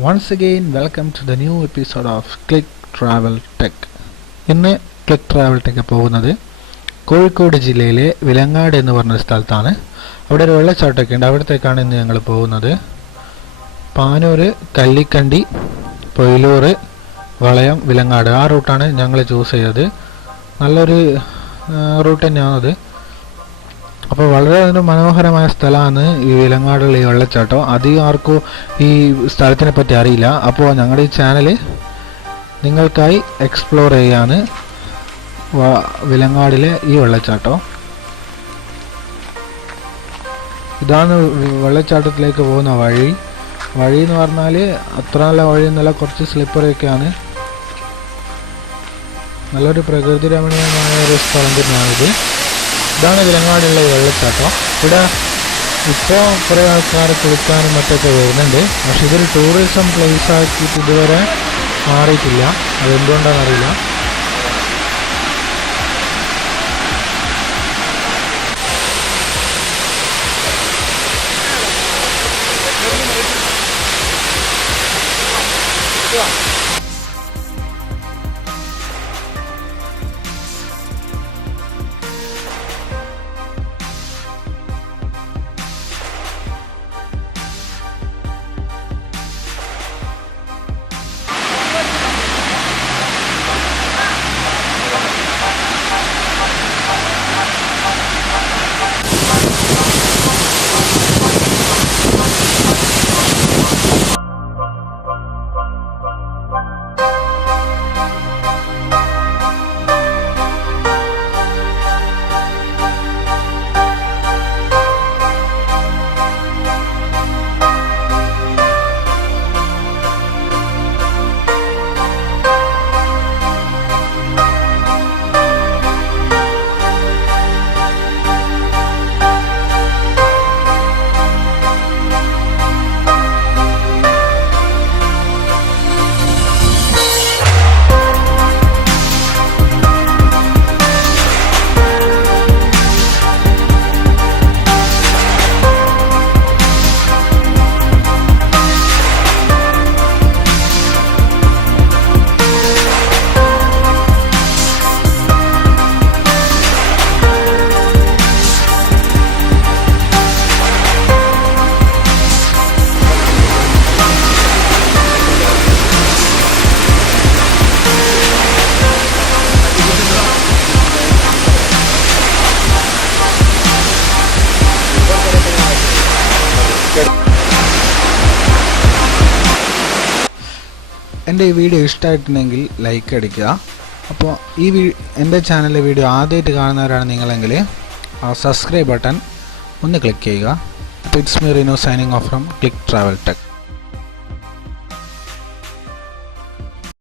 Once again, welcome to the new episode of Click Travel Tech. ഇന്ന് click travel tech പോകുന്നത് കോഴിക്കോട് ജില്ലയിലെ വിലങ്ങാട് എന്ന് പറഞ്ഞ സ്ഥലത്താണ്. അവിടെ ഒരു വെള്ളച്ചാട്ടമൊക്കെ ഉണ്ട്. അവിടത്തേക്കാണ് ഇന്ന് ഞങ്ങൾ പോകുന്നത്. പാനൂർ, കല്ലിക്കണ്ടി, പൊയിലൂർ, വളയം, വിലങ്ങാട് ആ റൂട്ടാണ് ഞങ്ങൾ ചൂസ് ചെയ്തത്. നല്ലൊരു റൂട്ട് തന്നെയാണത്. അപ്പോൾ വളരെ ഒരു മനോഹരമായ സ്ഥലമാണ് ഈ വിലങ്ങാടുള്ള ഈ വെള്ളച്ചാട്ടം. അധികം ആർക്കും ഈ സ്ഥലത്തിനെ പറ്റി അറിയില്ല. അപ്പോൾ ഞങ്ങളുടെ ഈ ചാനൽ നിങ്ങൾക്കായി എക്സ്പ്ലോർ ചെയ്യാണ് വിലങ്ങാടിലെ ഈ വെള്ളച്ചാട്ടം. ഇതാണ് വെള്ളച്ചാട്ടത്തിലേക്ക് പോകുന്ന വഴി. വഴി എന്ന് പറഞ്ഞാൽ അത്ര നല്ല വഴിയൊന്നുമല്ല, കുറച്ച് സ്ലിപ്പറൊക്കെയാണ്. നല്ലൊരു പ്രകൃതി രമണീയമായ ഒരു സ്ഥലം തന്നെയാണിത്. ഇതാണ് വിലങ്ങാടുള്ള ഈ വെള്ളച്ചാട്ടം. ഇവിടെ ഇപ്പോൾ കുറേ ആൾക്കാർ കുളിക്കാനും മറ്റൊക്കെ വരുന്നുണ്ട്. പക്ഷെ ഇതൊരു ടൂറിസം പ്ലേസ് ആക്കിയിട്ട് ഇതുവരെ മാറിയിട്ടില്ല. അതെന്തുകൊണ്ടാണെന്നറിയില്ല. എൻ്റെ ഈ വീഡിയോ ഇഷ്ടമായിട്ടുണ്ടെങ്കിൽ ലൈക്ക് അടിക്കുക. അപ്പോൾ എൻ്റെ ചാനലിലെ വീഡിയോ ആദ്യമായിട്ട് കാണുന്നവരാണ് നിങ്ങളെങ്കിൽ ആ സബ്സ്ക്രൈബ് ബട്ടൺ ഒന്ന് ക്ലിക്ക് ചെയ്യുക. അപ്പോൾ it's me Rino signing off from click travel tech.